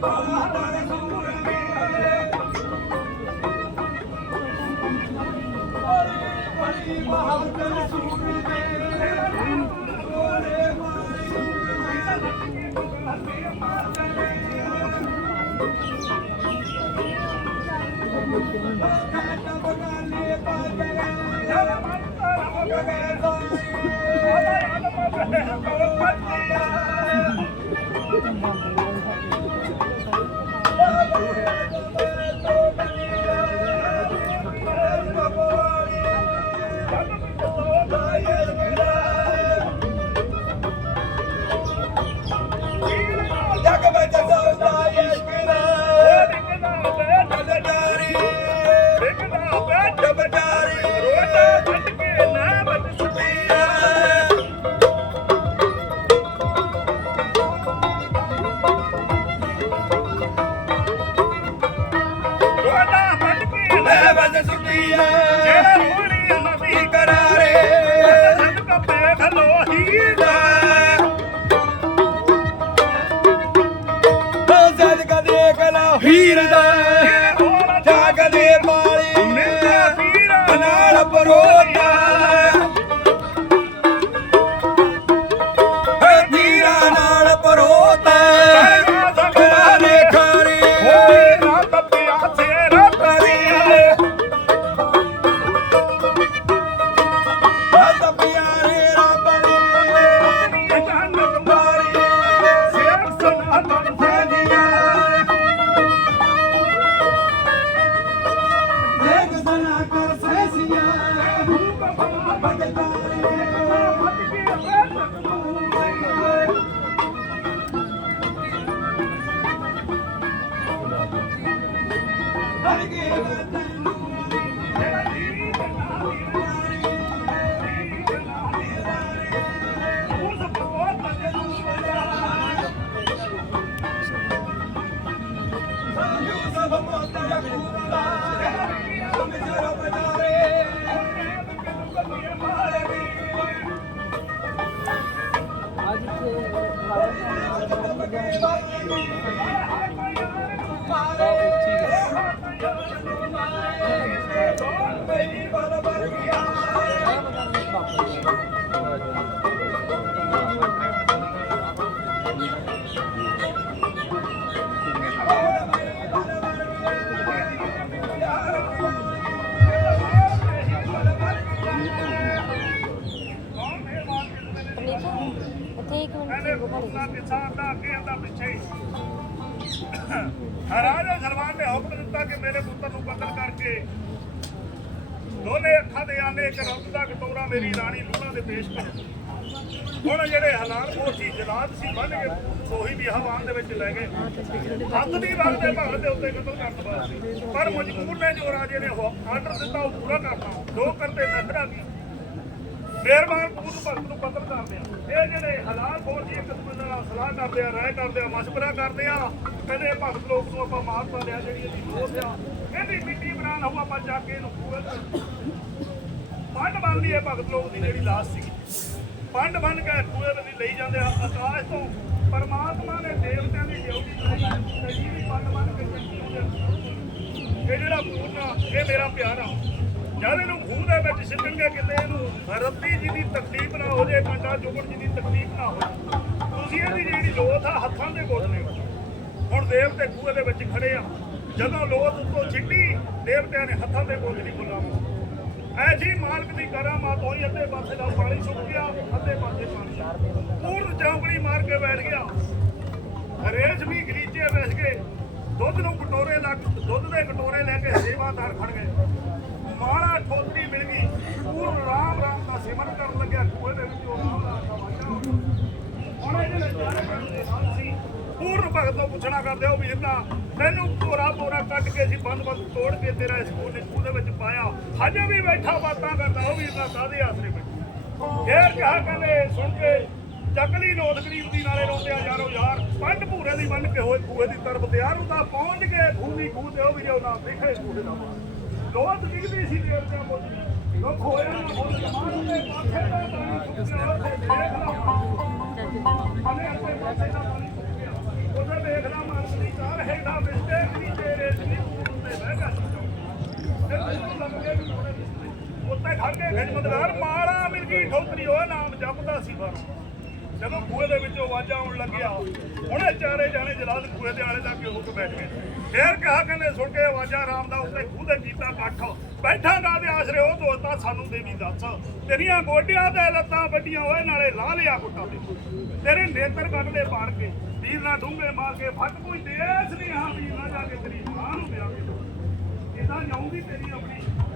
Bye. Peter. ਕਿ ਮੇਰੇ ਪੁੱਤਰ ਨੂੰ ਕਤਲ ਕਰਕੇ ਦੋਨੇ ਅੱਖਾਂ ਦੇ ਆਨੇ ਇੱਕ ਰੰਗ ਦਾ ਕਟੋਰਾ ਮੇਰੀ ਰਾਣੀ ਲੂਣਾ ਦੇ ਪੇਸ਼ ਕਰੋ। ਹੁਣ ਜਿਹੜੇ ਹਾਲਾਤ ਉਹ ਸੀ ਜਲਾਦ ਸੀ, ਬੰਨ ਕੇ ਉਹੀ ਵੀ ਹਵਾਨ ਦੇ ਵਿੱਚ ਲੈ ਗਏ। ਹੱਥ ਦੀ ਵਗ ਦੇ ਭਗਤ ਦੇ ਉੱਤੇ ਕਤਲ ਕਰਨ ਵਾਸਤੇ ਪਰ ਮਜਬੂਰ ਨੇ ਜੋ ਰਾਜੇ ਨੇ ਆਰਡਰ ਦਿੱਤਾ, ਉਹ ਪੂਰਾ ਕਰਨਾ ਦੋ ਕਰਦੇ ਨਖਰਾ ਕੀ ਮਿਹਰਬਾਨ ਪੂਤ ਭਗਤ ਨੂੰ ਕਤਲ ਕਰਦੇ ਆ। ਇਹ ਜਿਹੜੇ ਹਾਲਾਤ ਹੋ ਜੀ ਇੱਕ ਦੂਜੇ ਨਾਲ ਸਲਾਹ ਕਰਦੇ ਆ, ਰਾਏ ਕਰਦੇ ਆ ਮਸ਼ਵਰਾ ਕਰਦੇ ਆ। ਕਹਿੰਦੇ ਇਹ ਭਗਤ ਲੋਕ ਨੂੰ ਆਪਾਂ ਮਾਰ ਪਾ ਲਿਆ, ਜਿਹੜੀ ਇਹਦੀ ਦੋਸ ਆ। ਇਹਦੀ ਮਿੱਟੀ ਬਣਾਉਣ ਹੋਊ ਆਪਾਂ ਜਾ ਕੇ ਇਹਨੂੰ ਪੰਡ ਬੰਨ ਲਈ ਇਹ ਭਗਤ ਲੋਕ ਦੀ, ਜਿਹੜੀ ਲਾਸ਼ ਸੀਗੀ। ਪੰਡ ਬੰਨ ਕੇ ਪੂਰੇ ਦੀ ਲਈ ਜਾਂਦੇ ਆ। ਆਕਾਸ਼ ਤੋਂ ਪਰਮਾਤਮਾ ਨੇ ਦੇਵਤਿਆਂ ਦੀ ਡਿਊਟੀ ਲਈ ਤੇ ਵੀ ਪੰਡ ਬੰਨ ਕੇ ਚੱਕੀ ਹੁੰਦੇ ਇਹ ਜਿਹੜਾ ਪੂਰਨਾ ਇਹ ਮੇਰਾ ਪਿਆਰਾ। ਜਦ ਇਹਨੂੰ ਖੂਹ ਦੇ ਵਿੱਚ ਸਿੱਟਣਗੇ ਕਿਤੇ ਇਹਨੂੰ। ਰੱਬੀ ਜੀ ਦੀ ਤਕਲੀਫ ਨਾ ਹੋ ਜੇ ਕੰਡਾ ਚੁਗਣ ਜੀ ਦੀ ਤਕਲੀਫ ਨਾ ਹੋ ਤੁਸੀਂ ਇਹਦੀ ਜਿਹੜੀ ਲੋਥ ਆ, ਹੱਥਾਂ ਦੇ ਗੋਦਨੇ ਹੁਣ ਦੇਵਤੇ ਖੂਹ ਦੇ ਵਿੱਚ ਖੜੇ ਆ। ਜਦੋਂ ਲੋਥ ਉੱਤੋਂ ਛਿੱਟੀ ਦੇਵਤਿਆਂ ਨੇ ਹੱਥਾਂ ਦੇ ਗੋਦਨੀ ਬੁਲਾਵਾ ਐਜੀ ਮਾਲਕ ਦੀ ਕਰਾਮਾਤ ਹੋਈ ਅੱਧੇ ਪਾਸੇ ਦਾ ਪਾਣੀ ਸੁੱਕ ਗਿਆ, ਅੱਧੇ ਪਾਸੇ ਪਾਣੀ। ਆ। ਪੂਰਨ ਜਾਂਬੜੀ ਮਾਰ ਕੇ ਬੈਠ ਗਿਆ। ਰੇਸ਼ਮੀ ਗਰੀਚੇ ਬੈਠ ਗਏ। ਦੁੱਧ ਨੂੰ ਕਟੋਰੇ ਲੱਗ ਦੁੱਧ ਦੇ ਕਟੋਰੇ ਲੈ ਕੇ ਸੇਵਾਦਾਰ ਖੜ ਗਏ। ਮਾਲਾ ਠੋਕਰੀ ਮਿਲ ਗਈ। ਪੂਰਨ ਰਾਮ ਰਾਮ ਦਾ ਸਿਮਰਨ ਕਰਨ ਲੱਗਿਆ। ਖੂਹੇ ਦੇ ਵਿੱਚ ਉਹ ਰਾਮ ਰਾਮ ਦਾ ਵਾਜਾ। ਹੁਣ ਇਹ ਜਿਹੜੇ ਚਾਰੇ ਬੰਦੇ ਨਾਲ ਸੀ। ਪੂਰਨ ਭਗਤ ਤੋਂ ਪੁੱਛਣਾ ਕਰਦੇ ਉਹ ਵੀ ਇਹਨਾਂ ਤੈਨੂੰ ਤੋਰਾ ਤੋਰਾ ਕੱਟ ਕੇ ਸੀ ਬੰਦ ਬੰਦ ਤੋੜ ਕੇ ਤੇਰਾ ਇਸ ਕੋਨੇ ਖੂਹ ਦੇ ਵਿੱਚ ਪਾਇਆ। ਹਜੇ ਵੀ ਬੈਠਾ ਬਾਤਾਂ ਕਰਦਾ, ਉਹ ਵੀ ਇਹਨਾਂ ਕਾਦੇ ਆਸਰੇ ਬੈਠਾ। ਫੇਰ ਕਿਹਾ ਕਹਿੰਦੇ, ਸੁਣ ਕੇ ਚੱਕਲੀ ਨੋਟ ਗਰੀਬ ਦੀ ਨਾਲੇ ਰੋਂਦੇ ਯਾਰੋ ਯਾਰ। ਪੰਡ ਭੂਰੇ ਦੀ ਬੰਨ ਕੇ ਹੋਏ ਖੂਹੇ ਦੀ ਤਰਫ ਤੇ ਯਾਰ ਉਹਦਾ ਪਹੁੰਚ ਕੇ ਖੂਹੀ ਖੂਹ ਤੇ ਉਹ ਵੀ ਜੋ ਨਾ ਦੇਖੇ, ਖੂਹੇ ਦਾ ਲੋਤ ਡਿੱਗਦੀ ਸੀ ਦੇਰ ਤੇ ਮੁੱਝ ਲੋ ਖੋਇਆ ਨਾ ਹੋ ਜਮਾਨ ਦੇ ਪਾਸੇ ਦਾ ਪਾਣੀ ਸੁੱਕਿਆ ਉੱਥੇ ਦੇਖ ਪਾਸੇ ਦਾ ਪਾਣੀ ਸੁੱਕਿਆ ਉਧਰ ਦੇਖ ਮਾਨਸੀ ਕਾਰ ਹੈਗਾ ਬਿਸਤੇ ਨਹੀਂ ਤੇਰੇ ਸੀ ਤੇ ਬਹਿ ਗਿਆ ਉੱਤੇ ਖੜ ਕੇ ਖਿਜਮਤਦਾਰ ਮਾਰਾ ਮਿਲ ਠੋਕਰੀ ਉਹ ਨਾਮ ਜਪਦਾ ਸੀ ਪਰ ਜਦੋਂ ਖੂਹੇ ਦੇ ਵਿੱਚੋਂ ਆਵਾਜ਼ਾਂ ਆਉਣ ਲੱਗਿਆ ਉਹਨੇ ਚਾਰੇ ਜਾਣੇ ਜਲਾਦ ਖੂਹੇ ਦੇ ਆਲੇ ਤੱਕ ਹੋ ਕੇ ਬੈਠ ਗਏ। ਫੇਰ ਕਿਹਾ ਕਹਿੰਦੇ, ਸੁਣ ਕੇ ਆਵਾਜ਼ਾਂ ਆਰਾਮ ਦਾ ਉੱਤੇ ਖੂਹ ਦੇ ਕੀਤਾ ਇਕੱਠ ਬੈਠਾਂਗਾ ਦੇ ਆਸਰੇ ਉਹ ਦੋਸਤਾ ਸਾਨੂੰ ਦੇਵੀ ਦੱਸ। ਤੇਰੀਆਂ ਗੋਡਿਆਂ ਤੇ ਲੱਤਾਂ ਵੱਡੀਆਂ ਹੋਏ, ਨਾਲੇ ਲਾਹ ਲਿਆ ਕੁੱਟਾਂ ਤੇ। ਤੇਰੇ ਨੇਤਰ ਕੱਢਦੇ ਪਾੜ ਕੇ, ਵੀਰ ਨਾਲ ਡੂੰਘੇ ਮਾਰ ਕੇ ਫੱਟ ਕੋਈ ਦੇਸ ਨਹੀਂ, ਹਾਂ, ਵੀਰ ਨਾ ਜਾ ਕੇ ਤੇਰੀ ਮਾਂ ਨੂੰ ਵਿਆਹ ਕੇ ਇਦਾਂ ਜਾਊਗੀ ਤੇਰੀ ਆਪਣੀ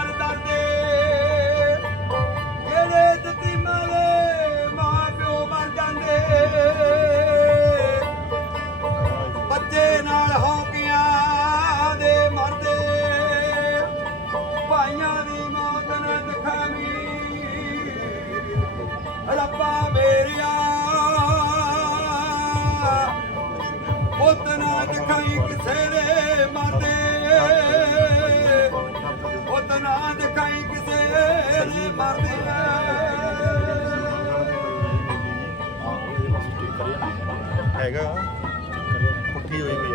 ਸਵਾਲੀ ਦਰ ਦਰ ਜਿਹੜੇ ਯਤੀਮਾਂ ਦੇ ਮਾਂ ਪਿਓ ਮਰ ਜਾਂਦੇ। ਬੱਚੇ ਨਾਲ ਹੌਕੀਆਂ ਦੇ ਮਰਦੇ। ਭਾਈਆਂ ਦੀ ਮੌਤ ਨਾ ਦਿਖਾਵੀਂ। ਰੱਬਾ ਮੇਰਿਆ। ਪੁੱਤ ਨਾ ਦਿਖਾਈ ਕਿਸੇ ਦੇ ਮਰਦੇ। ਨਾ ਦਿਖਾਈ ਕਿਸੇ ਦੇ ਮਰਦੇ ਹੈਗਾ। ਪੁੱਠੀ ਹੋਈ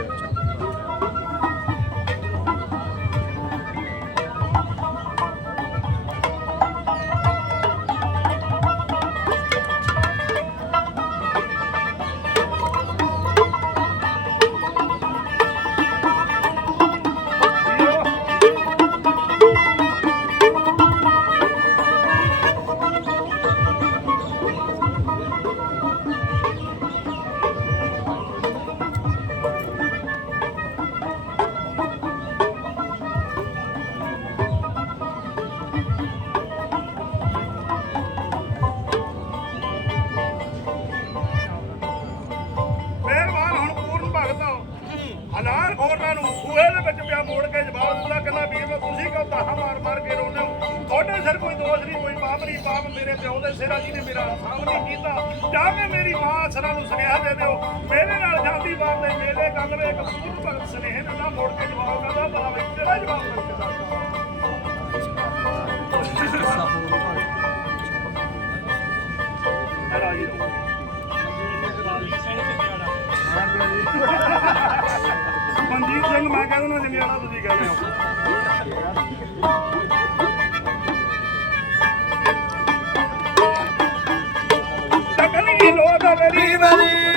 ਹਲਾਰ ਖੋਟਾ ਨੂੰ ਖੂਹੇ ਦੇ ਵਿੱਚ ਪਿਆ ਮੋੜ ਕੇ ਜਵਾਬ ਦਿੱਤਾ ਕਹਿੰਦਾ ਵੀਰ ਨੂੰ ਤੁਸੀਂ ਕਿਉਂ ਤਾਹਾ ਮਾਰ ਮਾਰ ਕੇ ਰੋਂਦੇ ਹੋ? ਤੁਹਾਡੇ ਸਿਰ ਕੋਈ ਦੋਸ਼ ਨਹੀਂ, ਕੋਈ ਪਾਪ ਨਹੀਂ, ਪਾਪ ਮੇਰੇ ਪਿਓ ਦੇ ਸਿਰਾਂ ਜੀ ਨੇ, ਮੇਰਾ ਸਾਹਬ ਨਹੀਂ ਕੀਤਾ। ਜਾ ਕੇ ਮੇਰੀ ਮਾਂ ਸਰਾਂ ਨੂੰ ਸੁਨੇਹਾ ਦੇ ਦਿਓ। ਮੇਰੇ ਨਾਲ ਜਾਂਦੀ ਬਾਤ ਦੇ ਮੇਰੇ ਗੱਲ ਵੇ ਇੱਕ ਪੂਰਨ ਭਗਤ ਸੁਨੇਹੇ ਨਾਲ ਮੋੜ ਕੇ ਜਵਾਬ ਕਹਿੰਦਾ ਬੜਾ ਵੀ ਤੇਰਾ ਜਵਾਬ ਕਰਕੇ ਦੱਸਦਾ ਮੈਂ ਕਹਿੰਦਾ ਨਾ ਜੰਗਿਆਲਾ ਤੁਸੀਂ ਕਹਿੰਦੇ ਹੋ ਟਕਲੀ ਲੋਦਾ ਮੇਰੀ ਬਣੀ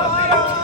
Não, não, não.